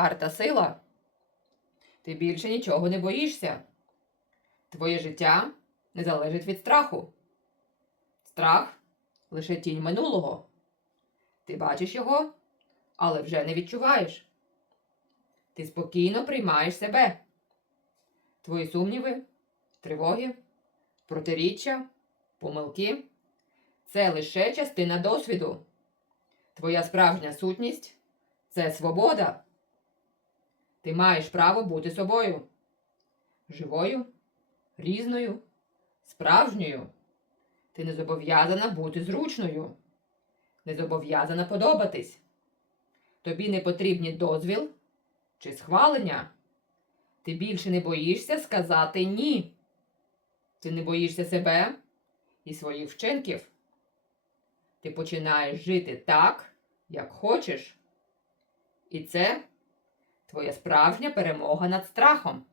карта сила. Ти більше нічого не боїшся. Твоє життя не залежить від страху. Страх лише тінь минулого. Ти бачиш його, але вже не відчуваєш. Ти спокійно приймаєш себе. Твої сумніви, тривоги, протиріччя, помилки це лише частина досвіду. Твоя справжня сутність це свобода. Ти маєш право бути собою. Живою, різною, справжньою. Ти не зобов'язана бути зручною, не зобов'язана подобатись. Тобі не потрібні дозвіл чи схвалення. Ти більше не боїшся сказати ні. Ти не боїшся себе і своїх вчинків. Ти починаєш жити так, як хочеш. І це твоя справжня перемога над страхом.